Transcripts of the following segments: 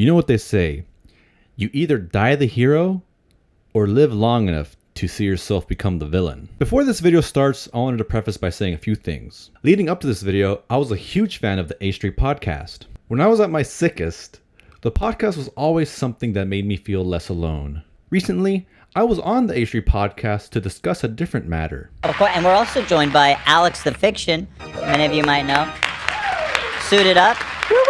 You know what they say, you either die the hero or live long enough to see yourself become the villain. Before this video starts, I wanted to preface by saying a few things. Leading up to this video, I was a huge fan of the A Street podcast. When I was at my sickest, the podcast was always something that made me feel less alone. Recently, I was on the A Street podcast to discuss a different matter. Of course, and we're also joined by Alex the Fiction, many of you might know. Suited up. Woo, woo,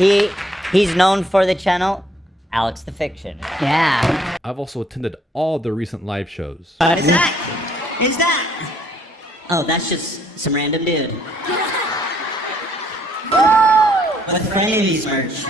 woo, woo. He's known for the channel Alex the Fiction. Yeah. I've also attended all the recent live shows. What is that? Is that? Oh, that's just some random dude. With Friendly's merch.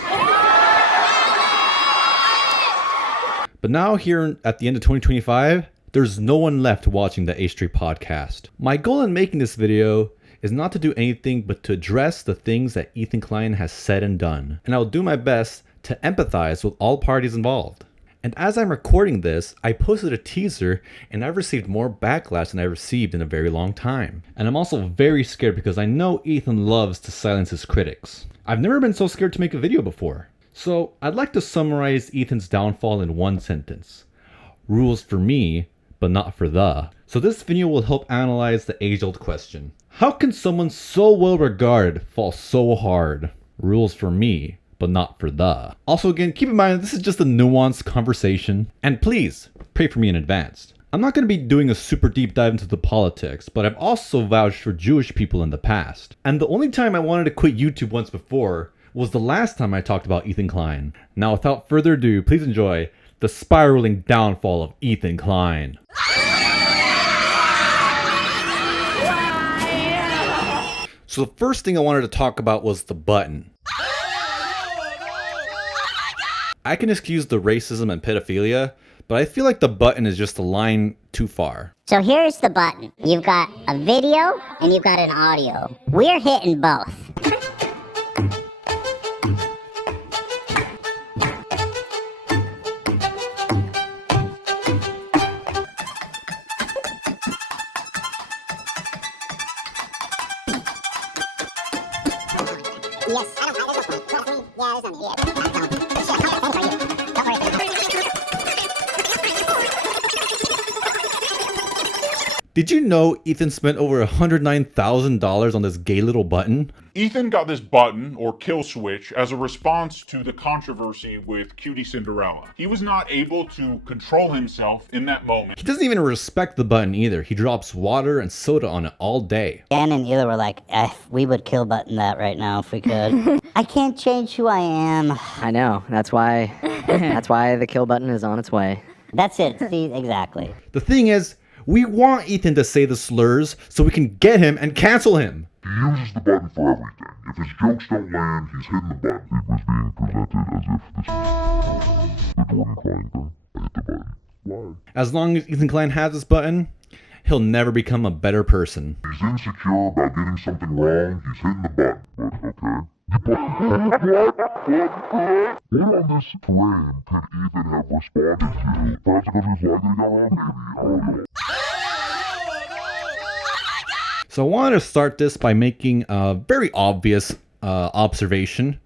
But now here at the end of 2025, there's no one left watching the A Street podcast. My goal in making this video is not to do anything but to address the things that Ethan Klein has said and done. And I'll do my best to empathize with all parties involved. And as I'm recording this, I posted a teaser and I've received more backlash than I've received in a very long time. And I'm also very scared because I know Ethan loves to silence his critics. I've never been so scared to make a video before. So I'd like to summarize Ethan's downfall in one sentence. Rules for me, but not for the. So this video will help analyze the age-old question. How can someone so well regarded fall so hard? Rules for me, but not for the. Also again, keep in mind this is just a nuanced conversation. And please, pray for me in advance. I'm not going to be doing a super deep dive into the politics, but I've also vouched for Jewish people in the past. And the only time I wanted to quit YouTube once before was the last time I talked about Ethan Klein. Now without further ado, please enjoy the spiraling downfall of Ethan Klein. So the first thing I wanted to talk about was the button. I can excuse the racism and pedophilia, but I feel like the button is just a line too far. So here's the button. You've got a video and you've got an audio. We're hitting both. Yes, I don't have it. Trust me. Yeah, there's no need. Did you know Ethan spent over $109,000 on this gay little button? Ethan got this button, or kill switch, as a response to the controversy with Cutie Cinderella. He was not able to control himself in that moment. He doesn't even respect the button either. He drops water and soda on it all day. Dan and Hila were like, we would kill button that right now if we could. I can't change who I am. I know. That's why the kill button is on its way. That's it. See, exactly. The thing is, we want Ethan to say the slurs so we can get him and cancel him. He uses the button for everything. If his jokes don't land, he's hitting the button. It was being presented as if this the Jordan Klein thing. I hit the button. Why? As long as Ethan Klein has this button, he'll never become a better person. He's insecure about getting something wrong. He's hitting the button. But okay. What on this frame could Ethan have responded to? Perhaps because he's likely to go wrong, maybe. I don't know. So I wanted to start this by making a very obvious observation.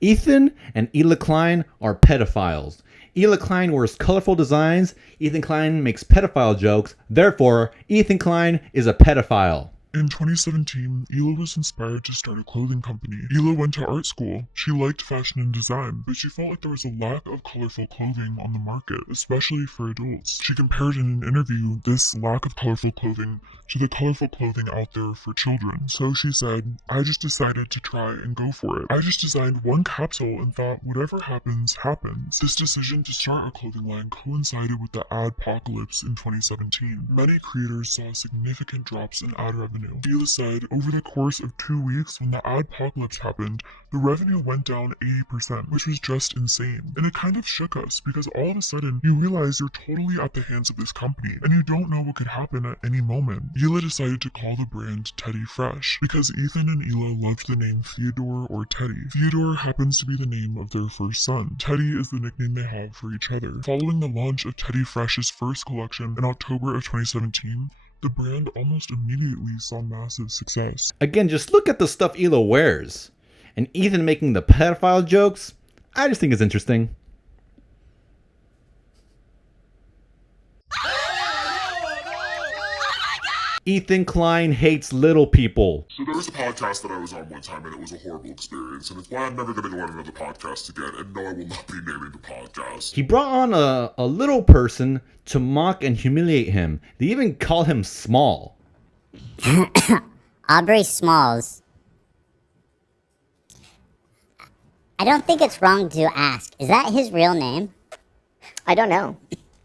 Ethan and Ethan Klein are pedophiles. Ethan Klein wears colorful designs. Ethan Klein makes pedophile jokes. Therefore, Ethan Klein is a pedophile. In 2017, Hila was inspired to start a clothing company. Hila went to art school. She liked fashion and design, but she felt like there was a lack of colorful clothing on the market, especially for adults. She compared in an interview this lack of colorful clothing to the colorful clothing out there for children. So she said, I just decided to try and go for it. I just designed one capsule and thought whatever happens, happens. This decision to start a clothing line coincided with the adpocalypse in 2017. Many creators saw significant drops in ad revenue. Hila said, over the course of 2 weeks when the adpocalypse happened, the revenue went down 80%, which was just insane. And it kind of shook us, because all of a sudden, you realize you're totally at the hands of this company, and you don't know what could happen at any moment. Hila decided to call the brand Teddy Fresh, because Ethan and Hila loved the name Theodore or Teddy. Theodore happens to be the name of their first son. Teddy is the nickname they have for each other. Following the launch of Teddy Fresh's first collection in October of 2017, the brand almost immediately saw massive success. Again, just look at the stuff Hila wears. And Ethan making the pedophile jokes? I just think it's interesting. Ethan Klein hates little people. So there was a podcast that I was on one time, and it was a horrible experience, and it's why I'm never going to go on another podcast again, and no, I will not be naming the podcast. He brought on a little person to mock and humiliate him. They even called him small. Aubrey Smalls. I don't think it's wrong to ask. Is that his real name? I don't know.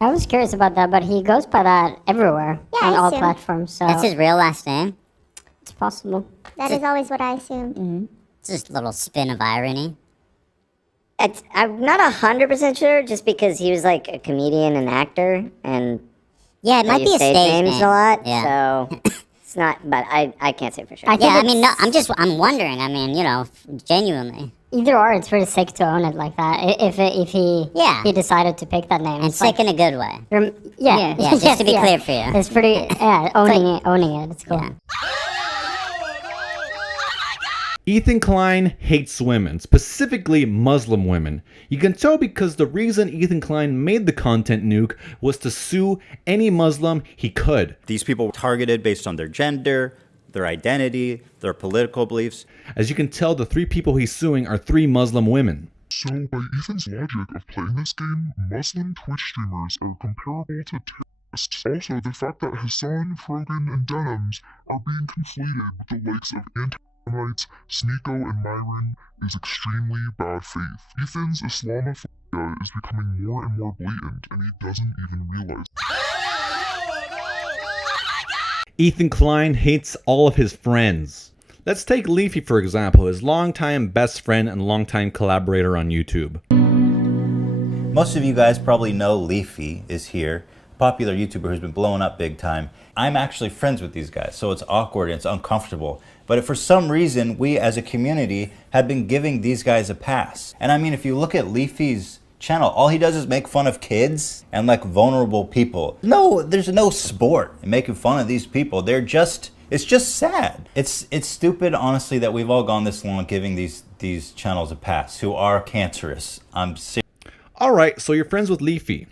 I was curious about that, but he goes by that everywhere on all platforms. So That's his real last name? it's possible. That is always what I assumed. It's just a little spin of irony. I'm not 100% sure, just because he was like a comedian and actor, and Yeah, it might be a stage names name. a lot. Yeah. So it's not, but I can't say for sure. I think Yeah, I it's mean, no, I'm wondering. I mean, you know, genuinely. either or. It's pretty sick to own it like that. If he Yeah. decided to pick that name, And it's sick like, in a good way. yeah, Yeah, just to be clear for you. It's pretty owning it. It's cool. Yeah. Ethan Klein hates women, specifically Muslim women. You can tell because the reason Ethan Klein made the content nuke was to sue any Muslim he could. These people were targeted based on their gender, their identity, their political beliefs. As you can tell, the 3 people he's suing are 3 Muslim women. So, by Ethan's logic of playing this game, Muslim Twitch streamers are comparable to terrorists. Also, the fact that Hassan, Frogan, and Denims are being conflated with the likes of anti-Semites, Sneeko, and Myron is extremely bad faith. Ethan's Islamophobia is becoming more and more blatant, and he doesn't even realize it. Ethan Klein hates all of his friends. Let's take Leafy for example, his longtime best friend and longtime collaborator on YouTube. Most of you guys probably know Leafy is here, a popular YouTuber who's been blowing up big time. I'm actually friends with these guys, so it's awkward and it's uncomfortable. But for some reason, we as a community have been giving these guys a pass. And I mean, if you look at Leafy's channel, all he does is make fun of kids and like vulnerable people. No, there's no sport in making fun of these people. They're just, it's just sad. It's stupid, honestly, that we've all gone this long giving these channels a pass who are cancerous. I'm serious. All right, so you're friends with Leafy.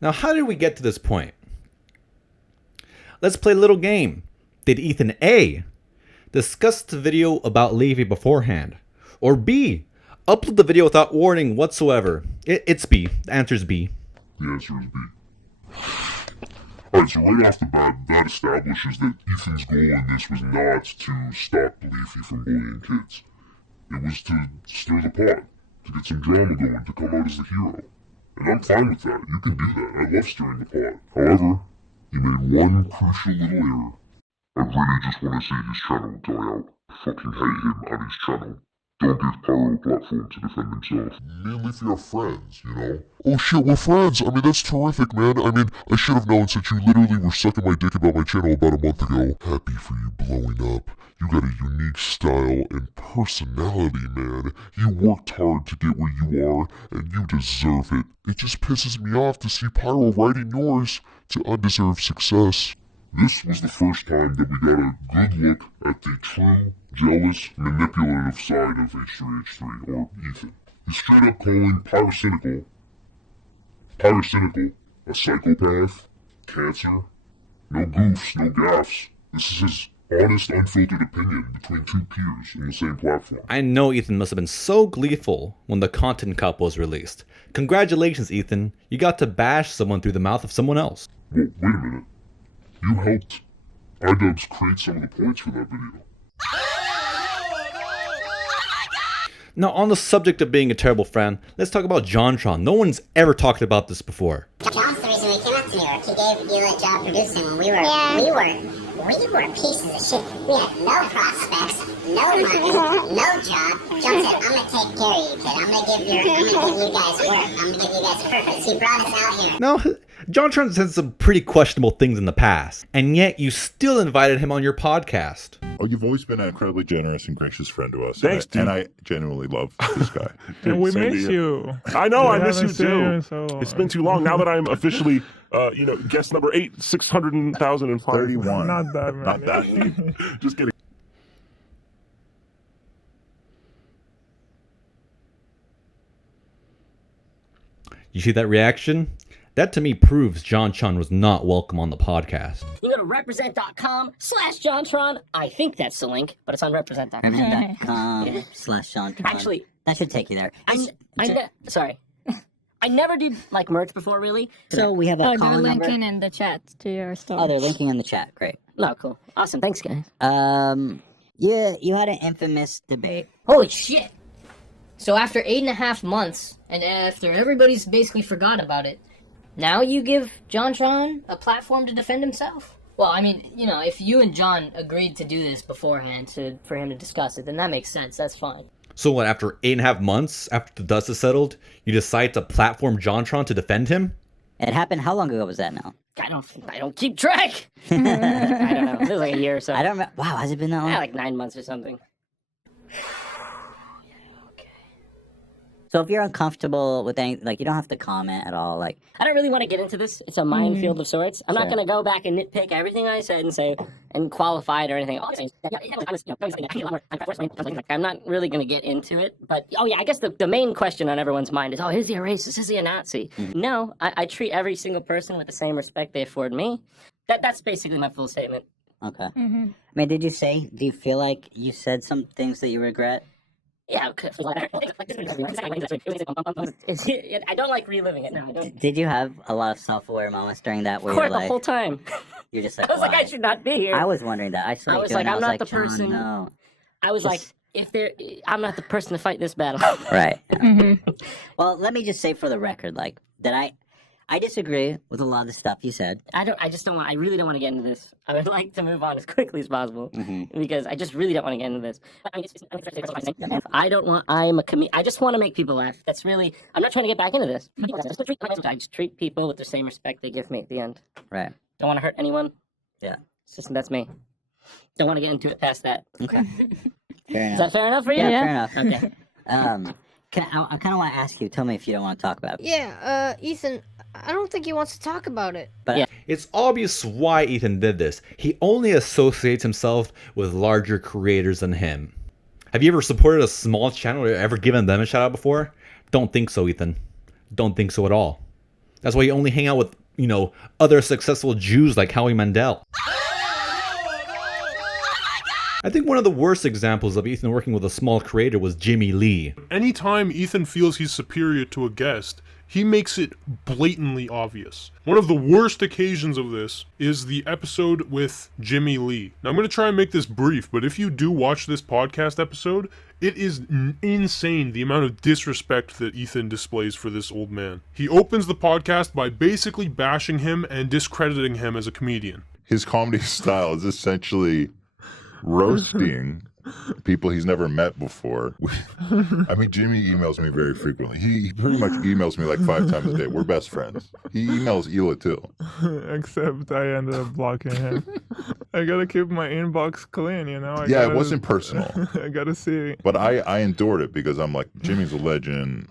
Now, how did we get to this point? Let's play a little game. Did Ethan A, discuss the video about Leafy beforehand? Or B, upload the video without warning whatsoever? It's B. The answer is B. The answer is B. Alright, so right off the bat, that establishes that Ethan's goal in this was not to stop Leafy from bullying kids. It was to stir the pot, to get some drama going, to come out as the hero. And I'm fine with that. You can do that. I love stirring the pot. However, he made one crucial little error. I really just want to see his channel die out. I fucking hate him and his channel. Don't give Pyro a platform to defend himself. Me and Leafy are friends, you know? Oh shit, we're friends! I mean, that's terrific, man. I mean, I should have known since you literally were sucking my dick about my channel about a month ago. Happy for you blowing up. You got a unique style and personality, man. You worked hard to get where you are, and you deserve it. It just pisses me off to see Pyro writing yours to undeserved success. This was the first time that we got a good look at the true, jealous, manipulative side of H3H3, or Ethan. He's straight up calling Pyrocynical, a psychopath, cancer, no goofs, no gaffes. This is his honest, unfiltered opinion between 2 peers on the same platform. I know Ethan must have been so gleeful when the Content Cup was released. Congratulations, Ethan. You got to bash someone through the mouth of someone else. Well, wait a minute. You helped iDubbbz create some of the points for that video. Now, on the subject of being a terrible friend, let's talk about JONTRON. No one's ever talked about this before. John's the reason we came up to New York. He gave you a job producing when we were pieces of shit. We had no prospects, no money, no job. John said, I'm gonna take care of you, kid. I'm gonna give you guys work. I'm gonna give you guys purpose. He brought us out here. Now, JONTRON said some pretty questionable things in the past, and yet you still invited him on your podcast. Oh, you've always been an incredibly generous and gracious friend to us. Thanks, dude. And I genuinely love this guy. And we miss you. I know, I miss you too. It's been too long. Now that I'm officially, guest number 600,005. 31. Not that many. Not that. Just kidding. You see that reaction? That to me proves JONTRON was not welcome on the podcast. You go to represent.com/JONTRON. I think that's the link, but it's on represent.com. Represent.com/JONTRON. Actually, that should take you there. Sorry. I never did like merch before, really. So we have a call they're number. linking in the chat to your store. Oh, they're linking in the chat. Great. No, cool. Awesome. Thanks, guys. Yeah, you had an infamous debate. Holy shit! So after 8.5 months, and after everybody's basically forgot about it, now you give JONTRON a platform to defend himself? Well, I mean, you know, if you and John agreed to do this beforehand for him to discuss it, then that makes sense. That's fine. So what, after 8.5 months, after the dust is settled, you decide to platform JONTRON to defend him? It happened, how long ago was that now? I don't keep track. I don't know. It was like a year or so. I don't remember. Wow, has it been that long? Yeah, like 9 months or something. So if you're uncomfortable with anything, like, you don't have to comment at all, like... I don't really want to get into this. It's a minefield of sorts. I'm not going to go back and nitpick everything I said and say, and qualify it or anything. I'm not really going to get into it. But, oh yeah, I guess the main question on everyone's mind is, oh, is he a racist? Is he a Nazi? No, I treat every single person with the same respect they afford me. That's basically my full statement. Okay. I mean, do you feel like you said some things that you regret? Yeah, I don't like reliving it. No, I don't. Did you have a lot of self-aware moments during that where Of course, you're like... the whole time. You're just like, I was like, I should not be here. I was wondering that. I was like, I'm not the John, person. no. I was like, I'm not the person to fight this battle. Right. Well, let me just say for the record, like, that I disagree with a lot of the stuff you said. I really don't want to get into this. I would like to move on as quickly as possible because I just really don't want to get into this. I just want to make people laugh. That's really, I'm not trying to get back into this. I just treat people with the same respect they give me at the end. Right. Don't want to hurt anyone. Yeah. It's just, that's me. Don't want to get into it past that. Okay. Fair enough. Is that fair enough for you? Yeah, fair enough. Okay. I kind of want to ask you, tell me if you don't want to talk about it. Yeah, Ethan, I don't think he wants to talk about it. But yeah. It's obvious why Ethan did this. He only associates himself with larger creators than him. Have you ever supported a small channel or ever given them a shout out before? Don't think so, Ethan. Don't think so at all. That's why you only hang out with, you know, other successful Jews like Howie Mandel. I think one of the worst examples of Ethan working with a small creator was Jimmie Lee. Anytime Ethan feels he's superior to a guest, he makes it blatantly obvious. One of the worst occasions of this is the episode with Jimmie Lee. Now I'm going to try and make this brief, but if you do watch this podcast episode, it is insane the amount of disrespect that Ethan displays for this old man. He opens the podcast by basically bashing him and discrediting him as a comedian. His comedy style is essentially roasting people he's never met before. I mean, Jimmie emails me very frequently. He pretty much emails me like 5 times a day. We're best friends. He emails Hila too. Except I ended up blocking him. I gotta keep my inbox clean, you know? It wasn't personal. I gotta see. But I endured it because I'm like, Jimmie's a legend.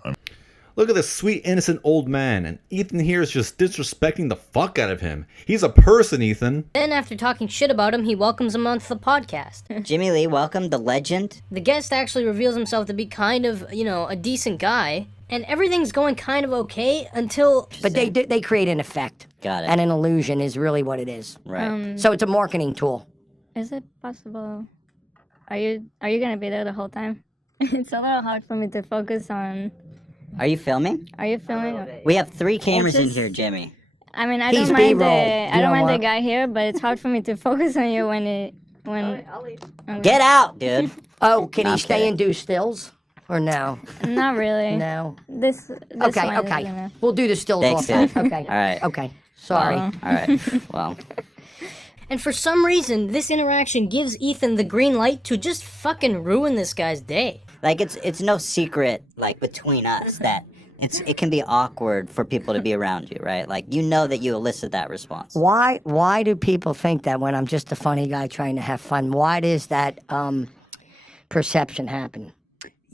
Look at this sweet, innocent old man, and Ethan here is just disrespecting the fuck out of him. He's a person, Ethan. Then after talking shit about him, he welcomes him onto the podcast. Jimmie Lee, welcome, the legend. The guest actually reveals himself to be kind of, you know, a decent guy, and everything's going kind of okay until... But they create an effect. Got it. And an illusion is really what it is. Right. So it's a marketing tool. Is it possible? Are you gonna be there the whole time? It's a little hard for me to focus on... Are you filming? Are you filming? We have 3 cameras in here, Jimmie. I mean, I don't mind the guy here, but it's hard for me to focus on you when. Get out, dude. Oh, can he stay and do stills? Or no? Not really. No. This okay, one okay. is gonna... We'll do the stills Thanks, off. dude. Okay. All right. Okay. Sorry. All right. Well. And for some reason, this interaction gives Ethan the green light to just fucking ruin this guy's day. Like, it's no secret, like, between us that it can be awkward for people to be around you, right? Like, you know that you elicit that response. Why do people think that when I'm just a funny guy trying to have fun? Why does that perception happen?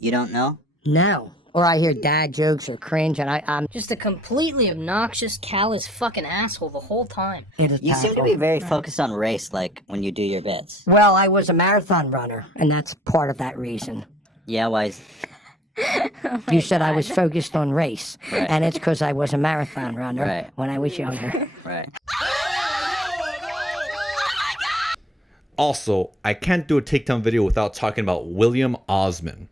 You don't know? No. Or I hear dad jokes or cringe, and I'm just a completely obnoxious, callous fucking asshole the whole time. You seem to be very focused on race, like, when you do your bits. Well, I was a marathon runner, and that's part of that reason. Yeah, why is... You said I was focused on race, Right. and it's because I was a marathon runner Right. when I was younger. Right. Also, I can't do a takedown video without talking about William Osman.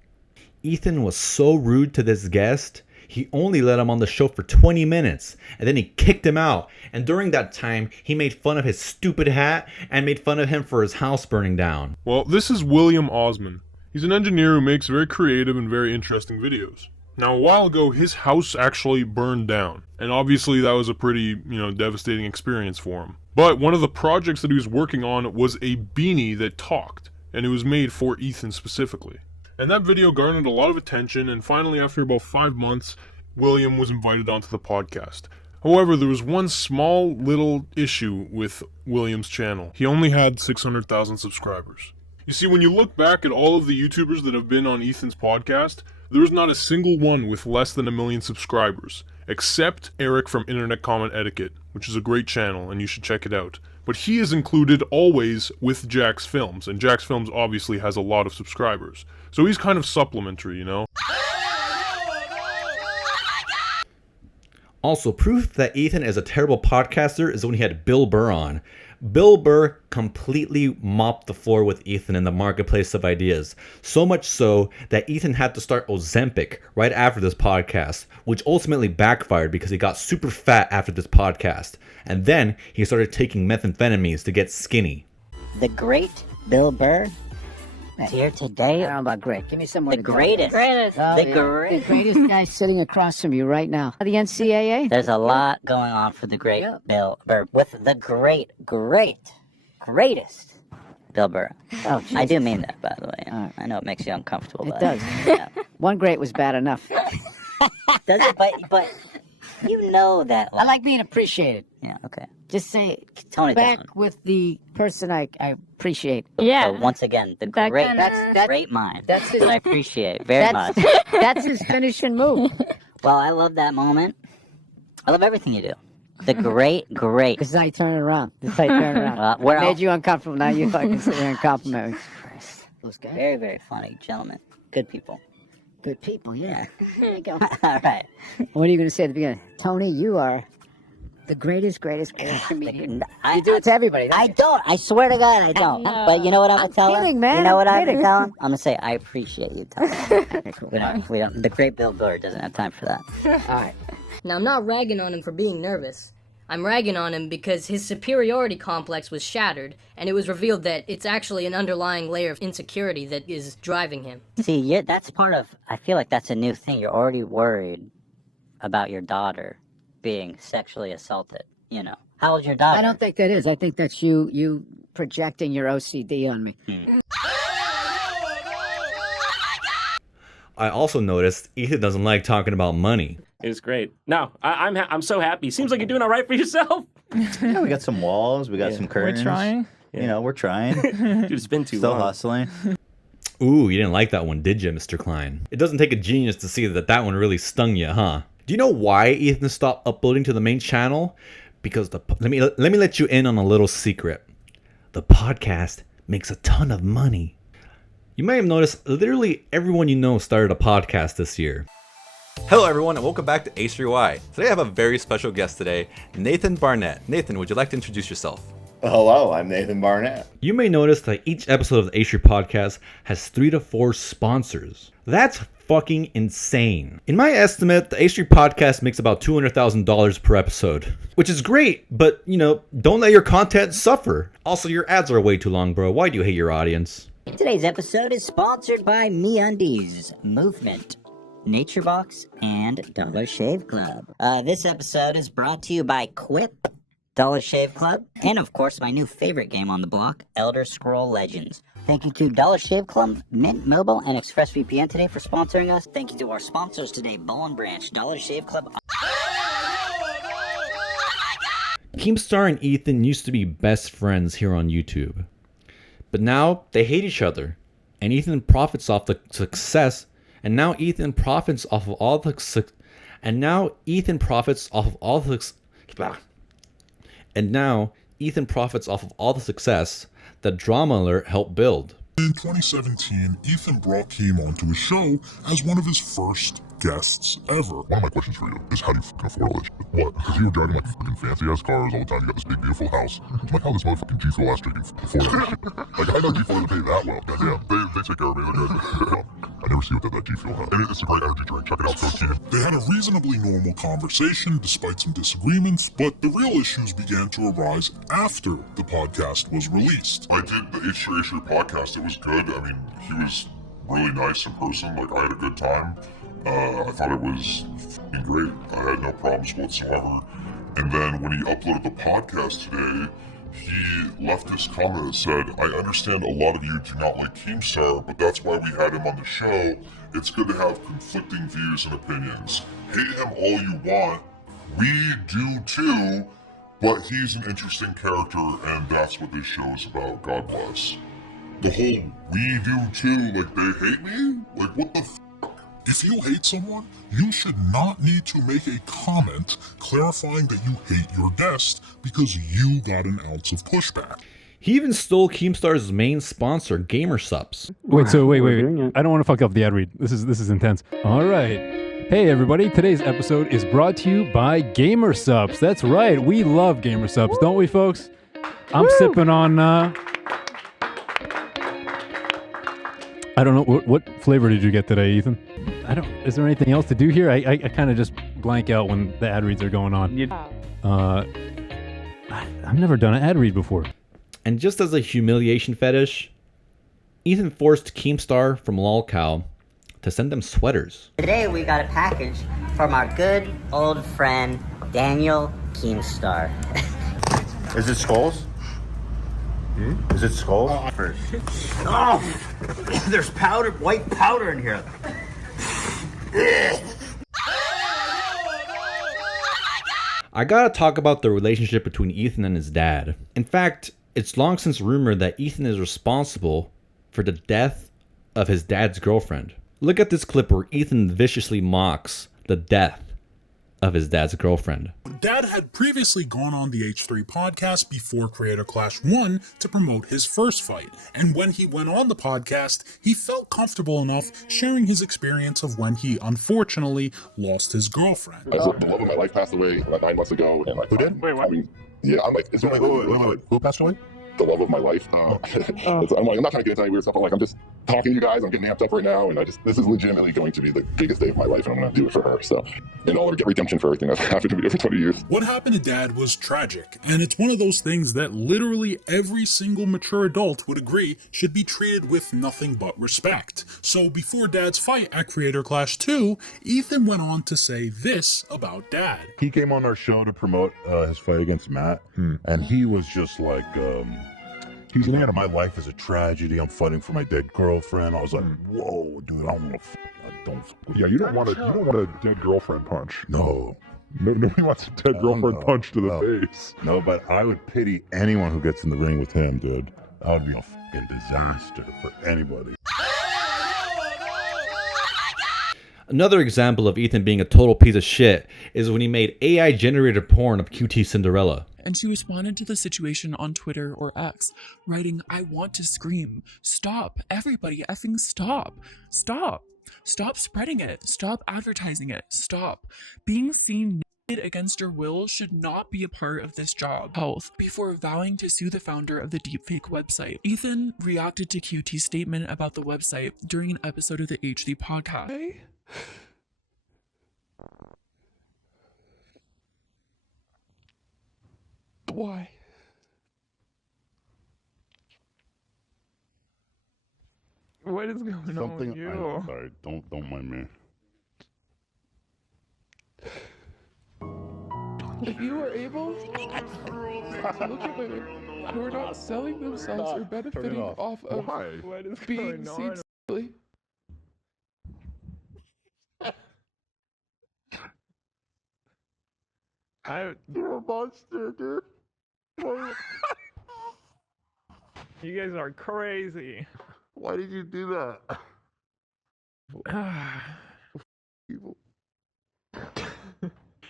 Ethan was so rude to this guest, he only let him on the show for 20 minutes, and then he kicked him out. And during that time, he made fun of his stupid hat and made fun of him for his house burning down. Well, this is William Osman. He's an engineer who makes very creative and very interesting videos. Now, a while ago, his house actually burned down, and obviously that was a pretty, devastating experience for him. But one of the projects that he was working on was a beanie that talked, and it was made for Ethan specifically. And that video garnered a lot of attention, and finally, after about 5 months, William was invited onto the podcast. However, there was one small little issue with William's channel. He only had 600,000 subscribers. You see, when you look back at all of the YouTubers that have been on Ethan's podcast, there was not a single one with less than 1 million subscribers, except Eric from Internet Comment Etiquette, which is a great channel, and you should check it out. But he is included always with Jack's Films, and Jack's Films obviously has a lot of subscribers. So he's kind of supplementary, you know? Also, proof that Ethan is a terrible podcaster is when he had Bill Burr on. Bill Burr completely mopped the floor with Ethan in the marketplace of ideas. So much so that Ethan had to start Ozempic right after this podcast, which ultimately backfired because he got super fat after this podcast. And then he started taking methamphetamines to get skinny. The great Bill Burr is here today. I don't know about great. Give me someone The to go. greatest. Greatest. Oh, The yeah. great- The greatest guy sitting across from you right now. The NCAA? There's a lot going on for the great Bill Burr. With the greatest Bill Burr. Oh, I do mean that, by the way. I know it makes you uncomfortable. It but, does. Yeah. One great was bad enough. Does it? But you know that. I like being appreciated. Yeah, okay. Just say, Tone it back down. with the person I appreciate. So once again, the That great, kind of- great mind. That's his, I appreciate very much. That's his finishing move. Well, I love that moment. I love everything you do. The great. This is how you turn it around. This is how you turn it around. Where Made else? you uncomfortable. Now you fucking sit there and compliment me. Those guys. Very, very funny gentlemen. Good people. Good people, yeah. There you go. All right. What are you going to say at the beginning? Tony, you are the greatest comedian. I You do it to everybody. I don't. I swear to God, I don't. But you know what I'm gonna tell kidding, him? man. You know what I'm I'm gonna kidding. tell him? I'm gonna say I appreciate you, Tony. We don't. The great Bill Burr doesn't have time for that. All right. Now, I'm not ragging on him for being nervous. I'm ragging on him because his superiority complex was shattered, and it was revealed that it's actually an underlying layer of insecurity that is driving him. See, that's part of. I feel like that's a new thing. You're already worried about your daughter being sexually assaulted. You know, how old's your daughter? I don't think that is. I think that's you projecting your OCD on me. I also noticed Ethan doesn't like talking about money. It was great. No, I'm so happy. Seems like you're doing all right for yourself. Yeah, we got some walls, we got some curtains. trying. You know, we're trying. Dude, it's been too Still long. hustling. Ooh, you didn't like that one, did you, Mr. Klein? It doesn't take a genius to see that that one really stung you, huh? Do you know why Ethan stopped uploading to the main channel? Because let me let you in on a little secret. The podcast makes a ton of money. You may have noticed literally everyone you know started a podcast this year. Hello everyone and welcome back to H3Y. Today I have a very special guest today, Nathan Barnett. Nathan, would you like to introduce yourself? Hello, I'm Nathan Barnett. You may notice that each episode of the H3 podcast has 3 to 4 sponsors. That's fucking insane. In my estimate, the H3 podcast makes about $200,000 per episode, which is great, but you know, don't let your content suffer. Also, your ads are way too long, bro. Why do you hate your audience? Today's episode is sponsored by MeUndies, Movement, NatureBox, and Dollar Shave Club. This episode is brought to you by Quip, Dollar Shave Club, and of course my new favorite game on the block, Elder Scroll Legends. Thank you to Dollar Shave Club, Mint Mobile, and ExpressVPN today for sponsoring us. Thank you to our sponsors today, Bowen Branch, Dollar Shave Club. Keemstar and Ethan used to be best friends here on YouTube. But now they hate each other. And Ethan profits off the success. And now Ethan profits off of all the And now Ethan profits off of all the And now Ethan profits off of all the success that Drama Alert helped build. In 2017, Ethan brought Keem onto his show as one of his first guests ever. One of my questions for you is how do you fucking afford all this shit? What? Because you were driving like fucking fancy ass cars all the time, you got this big beautiful house. I'm like, how this motherfucking G Fuel ass can afford that shit? Like, I know G Fuel doesn't pay that well. Goddamn, they take care of me, they're good. I never see what that G Fuel has. And it's a great energy drink, check it out, so Keem. They had a reasonably normal conversation despite some disagreements, but the real issues began to arise after the podcast was released. I did the H3 podcast, it was good. I mean, he was really nice in person, like I had a good time. I thought it was f***ing great. I had no problems whatsoever. And then when he uploaded the podcast today, he left this comment that said, I understand a lot of you do not like Keemstar, but that's why we had him on the show. It's good to have conflicting views and opinions. Hate him all you want. We do too, but he's an interesting character and that's what this show is about. God bless. The whole we do too, like they hate me? Like what the f***? If you hate someone, you should not need to make a comment clarifying that you hate your guest because you got an ounce of pushback. He even stole Keemstar's main sponsor, GamerSupps. Wait, I don't want to fuck up the ad read. This is intense. All right. Hey everybody, today's episode is brought to you by GamerSupps. That's right, we love GamerSupps, don't we folks? I'm sipping on I don't know, what flavor did you get today, Ethan? Is there anything else to do here? I kind of just blank out when the ad reads are going on. I've never done an ad read before. And just as a humiliation fetish, Ethan forced Keemstar from LolCow to send them sweaters. Today we got a package from our good old friend, Daniel Keemstar. Is it skulls? Is it skulls? Oh, there's powder, white powder in here. I gotta talk about the relationship between Ethan and his dad. In fact, it's long since rumored that Ethan is responsible for the death of his dad's girlfriend. Look at this clip where Ethan viciously mocks the death of his dad's girlfriend. Dad had previously gone on the H3 podcast before Creator Clash 1 to promote his first fight, and when he went on the podcast, he felt comfortable enough sharing his experience of when he unfortunately lost his girlfriend. The love of my life passed away about 9 months ago, and like, who did? Wait, what? I mean, yeah, I'm like, wait. Who passed away? The love of my life. I'm like, I'm not trying to get into any weird stuff, but like, I'm just talking to you guys, I'm getting amped up right now, and this is legitimately going to be the biggest day of my life, and I'm going to do it for her, so in order to get redemption for everything that's happened to me for 20 years. What happened to Dad was tragic, and it's one of those things that literally every single mature adult would agree should be treated with nothing but respect. So before Dad's fight at Creator Clash 2, Ethan went on to say this about Dad. He came on our show to promote his fight against Matt, and he was just like, he's saying my life is a tragedy. I'm fighting for my dead girlfriend. I was like, whoa, dude, I don't want to. Yeah, you don't want a dead girlfriend punch. No. Nobody wants a dead girlfriend punch to the face. No, but I would pity anyone who gets in the ring with him, dude. That would be a fucking disaster for anybody. Another example of Ethan being a total piece of shit is when he made AI generated porn of QT Cinderella. And she responded to the situation on Twitter or X, writing, "I want to scream. Stop. Everybody effing stop. Stop. Stop spreading it. Stop advertising it. Stop. Being seen naked against your will should not be a part of this job." Health, before vowing to sue the founder of the deepfake website. Ethan reacted to QT's statement about the website during an episode of the HD podcast. Hey. Why? What is going on with you? I'm sorry, don't mind me. If you were able to look at women who are not selling themselves or benefiting off of being seen sexually. You're a monster, dude. You guys are crazy. Why did you do that?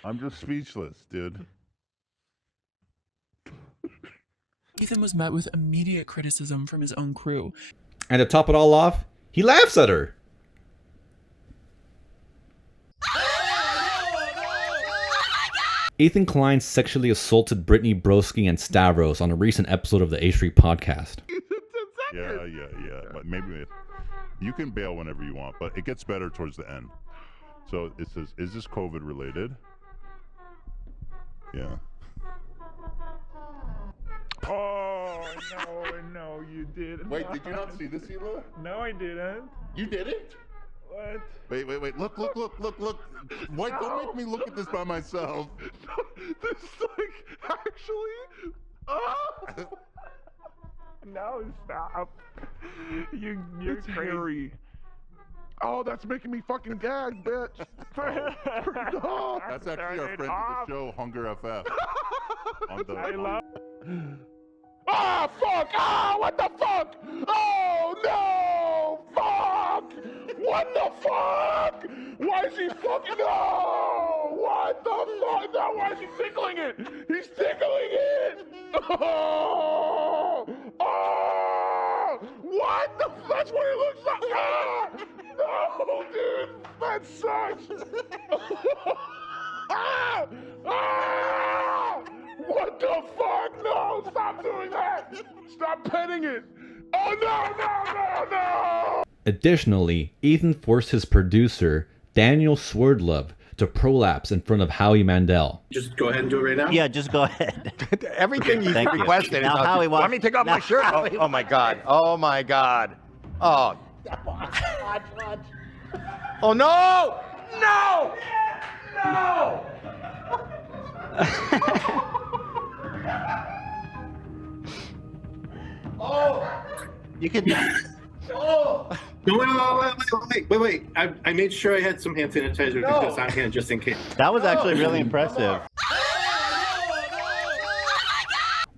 I'm just speechless, dude. Ethan was met with immediate criticism from his own crew. And to top it all off, he laughs at her. Ethan Klein sexually assaulted Brittany Broski and Stavros on a recent episode of the H3 podcast. Yeah. But maybe you can bail whenever you want, but it gets better towards the end. So it says, is this COVID related? Yeah. Oh, no, you didn't. Wait, did you not see this, Hila? No, I didn't. You didn't? What? Wait. Look. Why don't make me look at this by myself? This, like, actually... Oh! No, stop. You're It's crazy. hairy. Oh, that's making me fucking gag, bitch. No. That's actually our friend of the show, Hunger FF. I love... Ah, fuck! Ah, what the fuck? Oh, no! Fuck! What the fuck? Why is he fucking... Oh! What the fuck? No, why is he tickling it? He's tickling it! Oh! Oh! What the... That's what it looks like! Ah! No, dude! That sucks! Ah! Ah! What the fuck? No! Stop doing that! Stop petting it! Oh no! Additionally, Ethan forced his producer, Daniel Swerdlove, to prolapse in front of Howie Mandel. Just go ahead and do it right now? Yeah, just go ahead. Everything you Thank you. requested. Now is Howie wants- let me take off now my shirt. Howie Oh my god. Oh my god. Oh. Oh no! No! No! Oh! You can. Oh! No, wait. I made sure I had some hand sanitizer No. because on hand just in case. That was actually really impressive.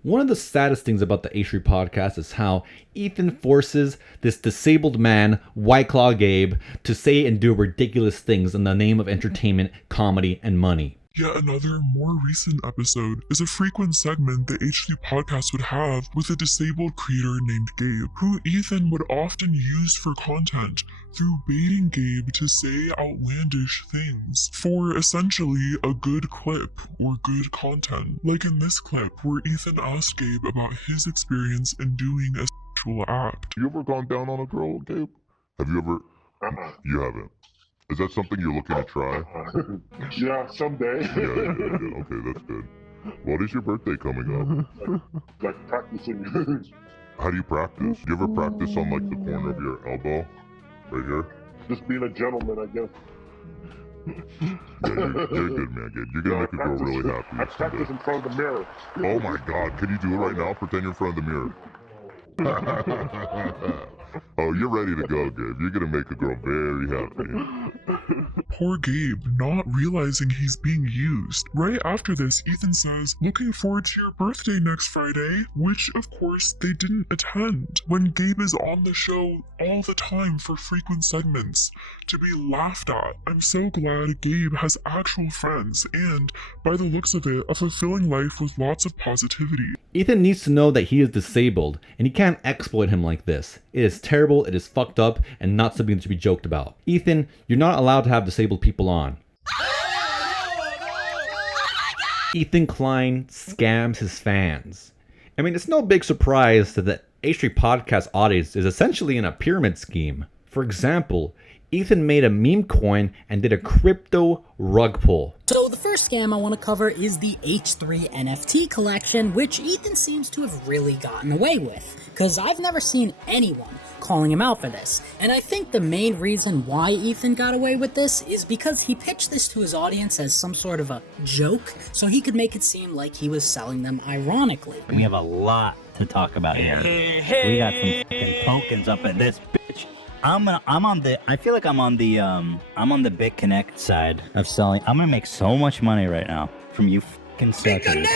One of the saddest things about the H3 podcast is how Ethan forces this disabled man, White Claw Gabe, to say and do ridiculous things in the name of entertainment, comedy, and money. Yet another more recent episode is a frequent segment the H3 podcast would have with a disabled creator named Gabe, who Ethan would often use for content through baiting Gabe to say outlandish things for essentially a good clip or good content. Like in this clip where Ethan asked Gabe about his experience in doing a sexual act. You ever gone down on a girl, Gabe? Have you ever? You haven't. Is that something you're looking to try? Yeah, someday. Yeah. Okay, that's good. What is your birthday coming up? Like practicing. How do you practice? Do you ever practice on like the corner of your elbow? Right here? Just being a gentleman, I guess. Yeah, you're good, man, Gabe. You're gonna make a girl really happy. I practice in front of the mirror. Oh my god, can you do it right now? Pretend you're in front of the mirror. Oh, you're ready to go, Gabe. You're gonna make a girl very happy. Poor Gabe, not realizing he's being used. Right after this, Ethan says, "Looking forward to your birthday next Friday," which of course they didn't attend. When Gabe is on the show all the time for frequent segments to be laughed at. I'm so glad Gabe has actual friends and, by the looks of it, a fulfilling life with lots of positivity. Ethan needs to know that he is disabled, and he can't exploit him like this. It is terrible, it is fucked up, and not something to be joked about. Ethan, you're not allowed to have disabled people on. Ethan Klein scams his fans. I mean, it's no big surprise that the H3 podcast audience is essentially in a pyramid scheme. For example, Ethan made a meme coin and did a crypto rug pull. So the first scam I want to cover is the H3 NFT collection, which Ethan seems to have really gotten away with, because I've never seen anyone calling him out for this. And I think the main reason why Ethan got away with this is because he pitched this to his audience as some sort of a joke, so he could make it seem like he was selling them ironically. We have a lot to talk about here. We got some fucking tokens up in this bitch. I feel like I'm on the Bit Connect side of selling. I'm gonna make so much money right now from you fucking suckers.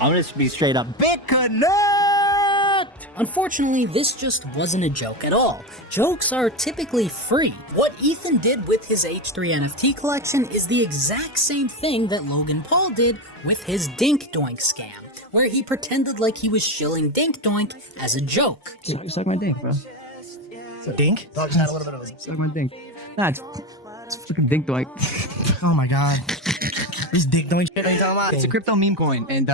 I'm gonna be straight up Bit Connect. Unfortunately, this just wasn't a joke at all. Jokes are typically free. What Ethan did with his H3 NFT collection is the exact same thing that Logan Paul did with his Dink Doink scam, where he pretended like he was shilling Dink Doink as a joke. Suck my dink, bro. Dink? Dog just had a little bit of a... Suck my dink. Nah, it's fucking Dink Doink. Oh my god. This Dick Doink shit are you talking about? It's a crypto meme coin, and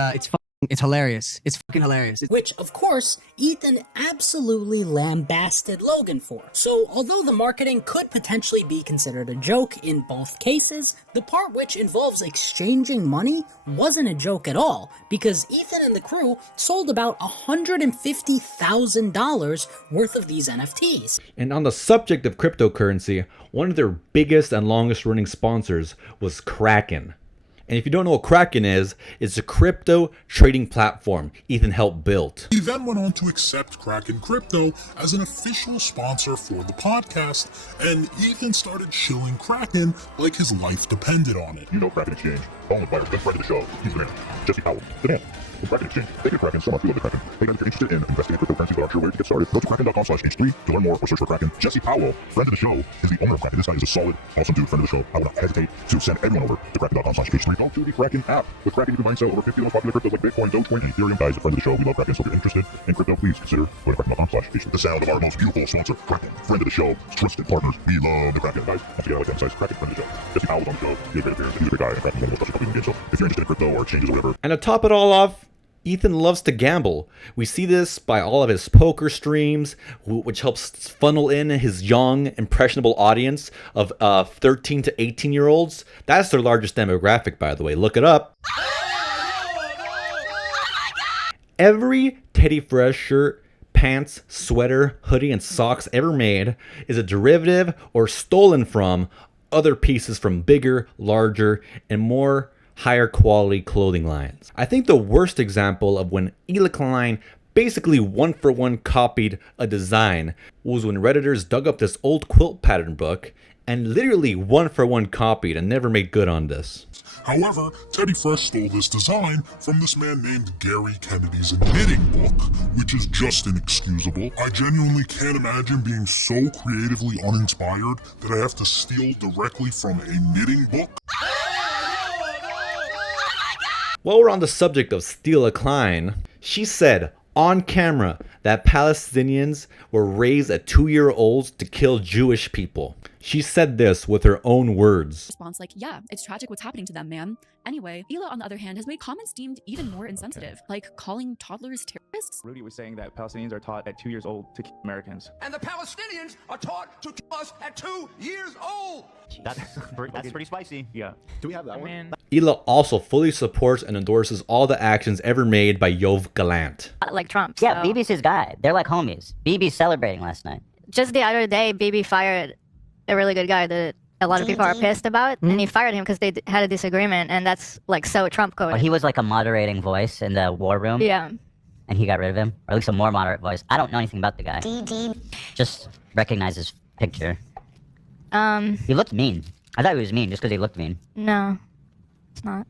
it's hilarious. It's fucking hilarious. Which, of course, Ethan absolutely lambasted Logan for. So, although the marketing could potentially be considered a joke in both cases, the part which involves exchanging money wasn't a joke at all, because Ethan and the crew sold about $150,000 worth of these NFTs. And on the subject of cryptocurrency, one of their biggest and longest running sponsors was Kraken. And if you don't know what Kraken is, it's a crypto trading platform Ethan helped build. He then went on to accept Kraken Crypto as an official sponsor for the podcast, and Ethan started shilling Kraken like his life depended on it. You know Kraken Exchange, owned by our best friend of the show, he's the man, Jesse Powell, the man. With Kraken Exchange, they give Kraken so much we love the Kraken. Hey guys, if you're interested in investing in cryptocurrency but aren't sure where to get started, go to kraken.com/h3 to learn more or search for Kraken. Jesse Powell, friend of the show, is the owner of Kraken. This guy is a solid, awesome dude, friend of the show. I would not hesitate to send everyone over to kraken.com/h3. Go to the Kraken app. With Kraken, you can buy and sell over 50 of the most popular cryptos like Bitcoin, Dogecoin, and Ethereum. Guys, a friend of the show, we love Kraken, so if you're interested in crypto, please consider going to kraken.com/h3. The sound of our most beautiful sponsor, Kraken, friend of the show, trusted partners. We love the Kraken. Guys, once again, I like to emphasize, Kraken, friend of the show. Jesse Powell was on the show. He had a great appearance. He's a great guy, and Kraken's one of the most trusted companies in the game. So if you're interested in crypto or exchanges or whatever. And to top it all off, Ethan loves to gamble. We see this by all of his poker streams, which helps funnel in his young, impressionable audience of 13 to 18-year-olds. That's their largest demographic, by the way. Look it up. Every Teddy Fresh shirt, pants, sweater, hoodie, and socks ever made is a derivative or stolen from other pieces from bigger, larger, and more higher quality clothing lines. I think the worst example of when HILA Klein basically one-for-one copied a design was when Redditors dug up this old quilt pattern book and literally one-for-one copied and never made good on this. However, Teddy Fresh stole this design from this man named Gary Kennedy's knitting book, which is just inexcusable. I genuinely can't imagine being so creatively uninspired that I have to steal directly from a knitting book. While we're on the subject of HILA Klein, she said on camera that Palestinians were raised at 2-year-olds to kill Jewish people. She said this with her own words. Response like, yeah, it's tragic what's happening to them, man. Anyway, HILA, on the other hand, has made comments deemed even more insensitive, like calling toddlers terrorists. Rudy was saying that Palestinians are taught at 2 years old to kill Americans. And the Palestinians are taught to kill us at 2 years old. That's pretty spicy. Yeah. Do we have that one? HILA also fully supports and endorses all the actions ever made by Yoav Gallant. Like Trump. Yeah, so- BB's his guy. They're like homies. BB's celebrating last night. Just the other day, BB fired a really good guy that a lot of people are pissed about, and he fired him because they had a disagreement, and that's like so Trump coded. He was like a moderating voice in the war room. Yeah. And he got rid of him, or at least a more moderate voice. I don't know anything about the guy. Just recognize his picture. He looked mean. I thought he was mean just because he looked mean. No, it's not.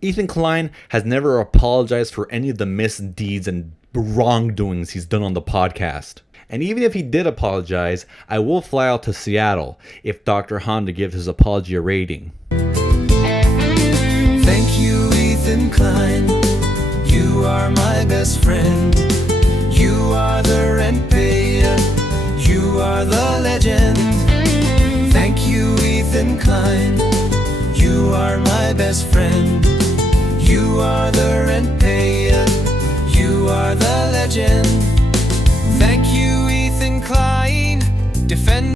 Ethan Klein has never apologized for any of the misdeeds and wrongdoings he's done on the podcast. And even if he did apologize, I will fly out to Seattle if Dr. Honda gives his apology a rating. Thank you, Ethan Klein. You are my best friend. You are the rent payer. You are the legend. Thank you, Ethan Klein. You are my best friend. You are the rent payer. You are the legend. Thank you, Ethan Klein. Defend